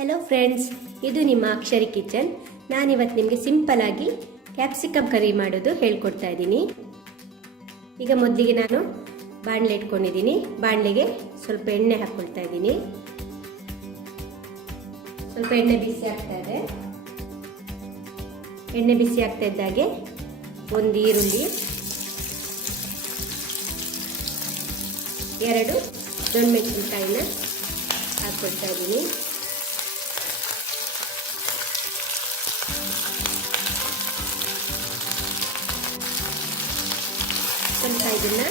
Hello friends, ಇದು ನಿಮ್ಮ ಅಕ್ಷರಿ kitchen. ನಾನಿವತ್ತು ನಿಮಗೆ ಸಿಂಪಲ್ ಆಗಿ ಕ್ಯಾಪ್ಸಿಕಮ್ ಕರಿ ಮಾಡೋದು ಹೇಳ್ಕೊಡ್ತಾ ಇದ್ದೀನಿ. ಈಗ ಮೊದಲಿಗೆ ನಾನು ಬಾಣಲೆ ಇಟ್ಕೊಂಡಿದ್ದೀನಿ. ಬಾಣಲೆಗೆ ಸ್ವಲ್ಪ ಎಣ್ಣೆ ಹಾಕ್ಕೊಳ್ತಾ ಇದ್ದೀನಿ. ಸ್ವಲ್ಪ ಎಣ್ಣೆ ಬಿಸಿ ಆಗ್ತಾ ಇದೆ. ಎಣ್ಣೆ ಬಿಸಿ ಆಗ್ತಾ ಇದ್ದಾಗೆ ಒಂದು ಈರುಳ್ಳಿ, 2 ದೊಣ್ಣೆ ಮೆಣಸಿನಕಾಯಿನ ಹಾಕ್ಕೊಳ್ತಾ ಇದ್ದೀನಿ. ಸ್ವಲ್ಪ ಇದನ್ನ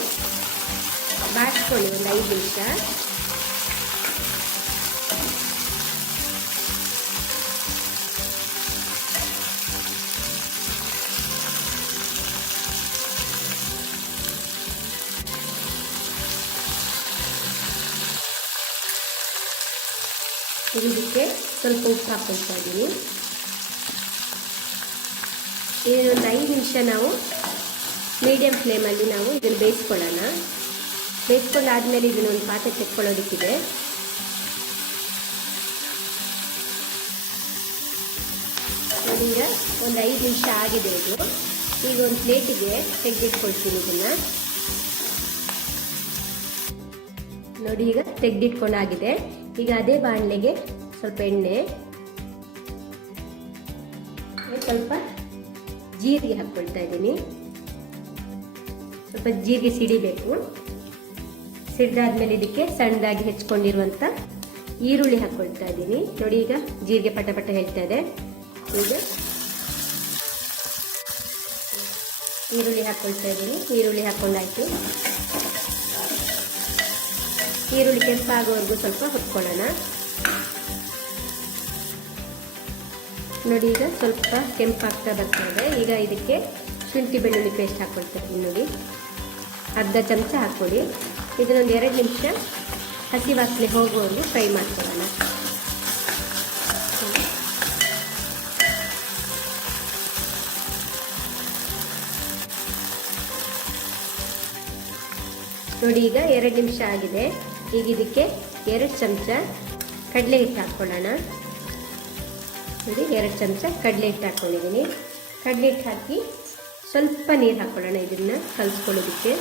ಬಾಡಿಸ್ಕೊಳ್ಳಿ ಒಂದು 5 ನಿಮಿಷ. ಇದಕ್ಕೆ ಸ್ವಲ್ಪ ಉಪ್ಪು ಹಾಕ್ಕೊಳ್ತಾ ಇದ್ದೀನಿ. ಇದನ್ನೊಂದು 5 ನಿಮಿಷ ನಾವು ಮೀಡಿಯಂ ಫ್ಲೇಮಲ್ಲಿ ನಾವು ಇದನ್ನು ಬೇಯಿಸ್ಕೊಳ್ಳೋಣ. ಬೇಯಿಸ್ಕೊಂಡಾದ್ಮೇಲೆ ಇದನ್ನೊಂದು ಪಾತ್ರೆಗೆ ತೆಕ್ಕೊಳ್ಳೋದಕ್ಕಿದೆ. ಈಗ ಒಂದು 5 ನಿಮಿಷ ಆಗಿದೆ ಇದು. ಈಗ ಒಂದು ಪ್ಲೇಟಿಗೆ ತೆಗೆದಿಟ್ಕೊಳ್ತೀನಿ ಇದನ್ನು. ನೋಡಿ, ಈಗ ತೆಗೆದಿಟ್ಕೊಂಡಾಗಿದೆ. ಈಗ ಅದೇ ಬಾಣಲೆಗೆ ಸ್ವಲ್ಪ ಎಣ್ಣೆ, ಸ್ವಲ್ಪ ಜೀರಿಗೆ ಹಾಕ್ಕೊಳ್ತಾ ಇದ್ದೀನಿ. ಸ್ವಲ್ಪ ಜೀರಿಗೆ ಸಿಡಿಬೇಕು. ಸಿಡಿದಾದ್ಮೇಲೆ ಇದಕ್ಕೆ ಸಣ್ಣದಾಗಿ ಹೆಚ್ಕೊಂಡಿರುವಂಥ ಈರುಳ್ಳಿ ಹಾಕ್ಕೊಳ್ತಾ ಇದ್ದೀನಿ. ನೋಡಿ, ಈಗ ಜೀರಿಗೆ ಪಟ ಪಟ ಹೇಳ್ತಾ ಇದೆ. ಈಗ ಈರುಳ್ಳಿ ಹಾಕ್ಕೊಳ್ತಾ ಇದ್ದೀನಿ. ಈರುಳ್ಳಿ ಹಾಕ್ಕೊಂಡಾಯ್ತು. ಈರುಳ್ಳಿ ಕೆಂಪಾಗೋವರೆಗೂ ಸ್ವಲ್ಪ ಹೊತ್ಕೊಳ್ಳೋಣ. ನೋಡಿ, ಈಗ ಸ್ವಲ್ಪ ಕೆಂಪಾಗ್ತಾ ಬರ್ತಾ ಇದೆ. ಈಗ ಇದಕ್ಕೆ ಶುಂಠಿ ಬೆಳ್ಳುಳ್ಳಿ ಪೇಸ್ಟ್ ಹಾಕ್ಕೊಳ್ತಾ ಇದ್ದೀನಿ. ನೋಡಿ, ಅರ್ಧ ಚಮಚ ಹಾಕ್ಕೊಳ್ಳಿ. ಇದನ್ನೊಂದು 2 ನಿಮಿಷ ಹಸಿ ವಾಸನೆ ಹೋಗುವವರೆಗೂ ಫ್ರೈ ಮಾಡ್ಕೊಳ್ಳೋಣ. ನೋಡಿ, ಈಗ 2 ನಿಮಿಷ ಆಗಿದೆ. ಈಗ ಇದಕ್ಕೆ 2 ಚಮಚ ಕಡಲೆ ಹಿಟ್ಟು ಹಾಕ್ಕೊಳ್ಳೋಣ. ನೋಡಿ, 2 ಚಮಚ ಕಡಲೆ ಹಿಟ್ಟು ಹಾಕ್ಕೊಂಡಿದ್ದೀನಿ. ಕಡಲೆ ಹಿಟ್ಟು ಹಾಕಿ ಸ್ವಲ್ಪ ನೀರು ಹಾಕ್ಕೊಳ್ಳೋಣ ಇದನ್ನು ಕಲಿಸ್ಕೊಳ್ಳೋದಕ್ಕೆ.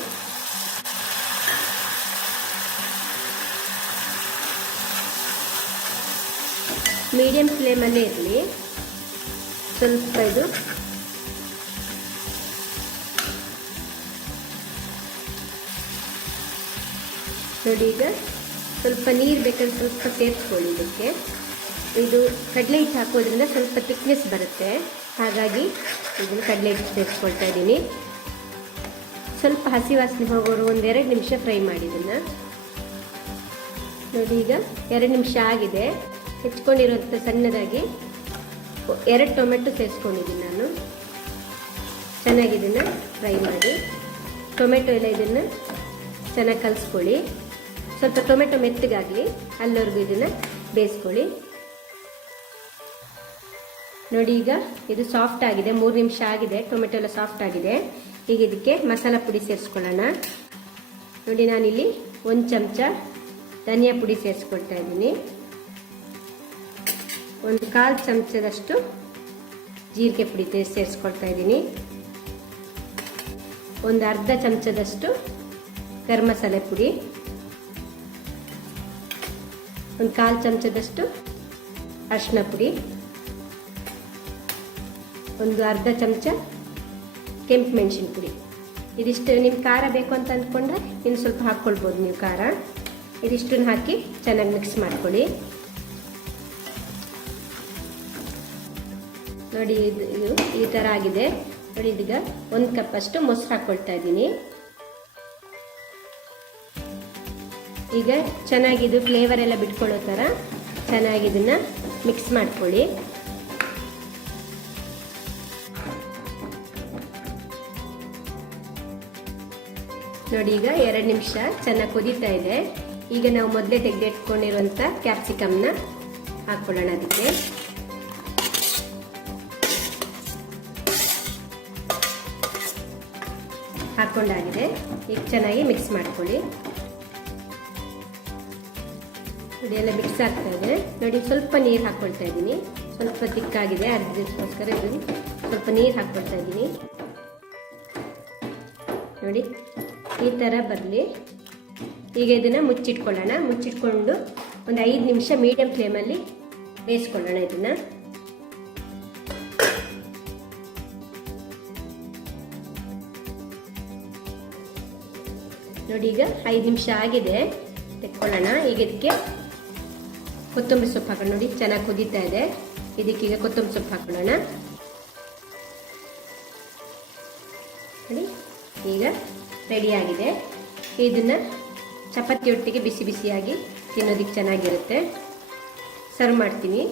ಮೀಡಿಯಂ ಫ್ಲೇಮಲ್ಲೇ ಇರಲಿ. ಸ್ವಲ್ಪ ಇದು ನೋಡಿ, ಈಗ ಸ್ವಲ್ಪ ನೀರು ಬೇಕಾದ್ರೆ ಸ್ವಲ್ಪ ಸೇರಿಸ್ಕೊಳ್ಳಿ ಇದಕ್ಕೆ. ಇದು ಕಡಲೆ ಹಿಟ್ಟು ಹಾಕೋದ್ರಿಂದ ಸ್ವಲ್ಪ ಥಿಕ್ನೆಸ್ ಬರುತ್ತೆ. ಹಾಗಾಗಿ ಇದನ್ನು ಕಡಲೆ ಹಿಟ್ಟು ಸೇರಿಸ್ಕೊಳ್ತಾ ಇದ್ದೀನಿ. ಸ್ವಲ್ಪ ಹಸಿ ವಾಸನೆ ಹೋಗೋರು ಒಂದು 2 ನಿಮಿಷ ಫ್ರೈ ಮಾಡಿ ಇದನ್ನು. ನೋಡಿ, ಈಗ 2 ನಿಮಿಷ ಆಗಿದೆ. ಹೆಚ್ಕೊಂಡಿರುವಂಥ ಸಣ್ಣದಾಗಿ 2 ಟೊಮೆಟೊ ಸೇರಿಸ್ಕೊಂಡಿದ್ದೀನಿ ನಾನು. ಚೆನ್ನಾಗಿ ಇದನ್ನು ಫ್ರೈ ಮಾಡಿ. ಟೊಮೆಟೊ ಎಲ್ಲ ಇದನ್ನು ಚೆನ್ನಾಗಿ ಕಲಿಸ್ಕೊಳ್ಳಿ. ಸ್ವಲ್ಪ ಟೊಮೆಟೊ ಮೆತ್ತಗಾಗಲಿ ಅಲ್ಲಿವರೆಗೂ ಇದನ್ನು ಬೇಯಿಸ್ಕೊಳ್ಳಿ. ನೋಡಿ, ಈಗ ಇದು ಸಾಫ್ಟ್ ಆಗಿದೆ. 3 ನಿಮಿಷ ಆಗಿದೆ. ಟೊಮೆಟೊ ಎಲ್ಲ ಸಾಫ್ಟ್ ಆಗಿದೆ. ಈಗ ಇದಕ್ಕೆ ಮಸಾಲ ಪುಡಿ ಸೇರಿಸ್ಕೊಳ್ಳೋಣ. ನೋಡಿ, ನಾನಿಲ್ಲಿ 1 ಚಮಚ ಧನಿಯಾ ಪುಡಿ ಸೇರಿಸ್ಕೊಳ್ತಾ ಇದ್ದೀನಿ. 1/4 ಚಮಚದಷ್ಟು ಜೀರಿಗೆ ಪುಡಿ ಸೇರಿಸ್ಕೊಳ್ತಾ ಇದ್ದೀನಿ. ಒಂದು ಅರ್ಧ ಚಮಚದಷ್ಟು ಗರಂ ಮಸಾಲೆ ಪುಡಿ, 1/4 ಚಮಚದಷ್ಟು ಅರಿಶಿನ ಪುಡಿ, ಒಂದು ಅರ್ಧ ಚಮಚ ಕೆಂಪು ಮೆಣಸಿನ ಪುಡಿ. ಇದಿಷ್ಟು ನಿಮ್ಮ ಖಾರ ಬೇಕು ಅಂತ ಅಂದ್ಕೊಂಡ್ರೆ ಇನ್ನು ಸ್ವಲ್ಪ ಹಾಕ್ಕೊಳ್ಬೋದು ನೀವು ಖಾರ. ಇದಿಷ್ಟನ್ನು ಹಾಕಿ ಚೆನ್ನಾಗಿ ಮಿಕ್ಸ್ ಮಾಡ್ಕೊಳ್ಳಿ. ನೋಡಿ, ಇದು ಈ ಥರ ಆಗಿದೆ. ನೋಡಿ, ಇದೀಗ 1 ಕಪ್ ಅಷ್ಟು ಮೊಸರು ಹಾಕ್ಕೊಳ್ತಾ ಇದ್ದೀನಿ. ಈಗ ಚೆನ್ನಾಗಿದು ಫ್ಲೇವರ್ ಎಲ್ಲ ಬಿಟ್ಕೊಳ್ಳೋ ಥರ ಚೆನ್ನಾಗಿ ಇದನ್ನು ಮಿಕ್ಸ್ ಮಾಡ್ಕೊಳ್ಳಿ. ನೋಡಿ, ಈಗ 2 ನಿಮಿಷ ಚೆನ್ನಾಗಿ ಕುದೀತಾ ಇದೆ. ಈಗ ನಾವು ಮೊದಲೇ ತೆಗೆದಿಟ್ಕೊಂಡಿರುವಂಥ ಕ್ಯಾಪ್ಸಿಕಮ್ನ ಹಾಕ್ಕೊಳ್ಳೋಣ. ಅದಕ್ಕೆ ಹಾಕ್ಕೊಂಡಾಗಿದೆ. ಈಗ ಚೆನ್ನಾಗಿ ಮಿಕ್ಸ್ ಮಾಡ್ಕೊಳ್ಳಿ. ಇದೆಲ್ಲ ಮಿಕ್ಸ್ ಆಗ್ತಾ ಇದೆ ನೋಡಿ. ಸ್ವಲ್ಪ ನೀರು ಹಾಕ್ಕೊಳ್ತಾ ಇದ್ದೀನಿ, ಸ್ವಲ್ಪ ತಿಕ್ಕಾಗಿದೆ ಅದಕ್ಕೋಸ್ಕರ ಇದು ಸ್ವಲ್ಪ ನೀರು ಹಾಕ್ಕೊಳ್ತಾ ಇದ್ದೀನಿ ನೋಡಿ. ಈ ಥರ ಬರಲಿ. ಈಗ ಇದನ್ನು ಮುಚ್ಚಿಟ್ಕೊಳ್ಳೋಣ. ಮುಚ್ಚಿಟ್ಕೊಂಡು ಒಂದು 5 ನಿಮಿಷ ಮೀಡಿಯಂ ಫ್ಲೇಮಲ್ಲಿ ಬೇಯಿಸ್ಕೊಳ್ಳೋಣ ಇದನ್ನು. ನೋಡಿ ಈಗ 5 ನಿಮಿಷ ಆಗಿದೆ, ತೆಕ್ಕೊಳ್ಳೋಣ. ಈಗ ಇದಕ್ಕೆ ಕೊತ್ತಂಬರಿ ಸೊಪ್ಪು ಹಾಕೋಣ. ನೋಡಿ ಚೆನ್ನಾಗಿ ಕುದೀತಾ ಇದೆ. ಇದಕ್ಕೀಗ ಕೊತ್ತಂಬರಿ ಸೊಪ್ಪು ಹಾಕೊಳ್ಳೋಣ. ನೋಡಿ ಈಗ ರೆಡಿಯಾಗಿದೆ. ಇದನ್ನು ಚಪಾತಿ ಒಟ್ಟಿಗೆ ಬಿಸಿ ಬಿಸಿಯಾಗಿ ತಿನ್ನೋದಕ್ಕೆ ಚೆನ್ನಾಗಿರುತ್ತೆ. ಸರ್ವ್ ಮಾಡ್ತೀನಿ.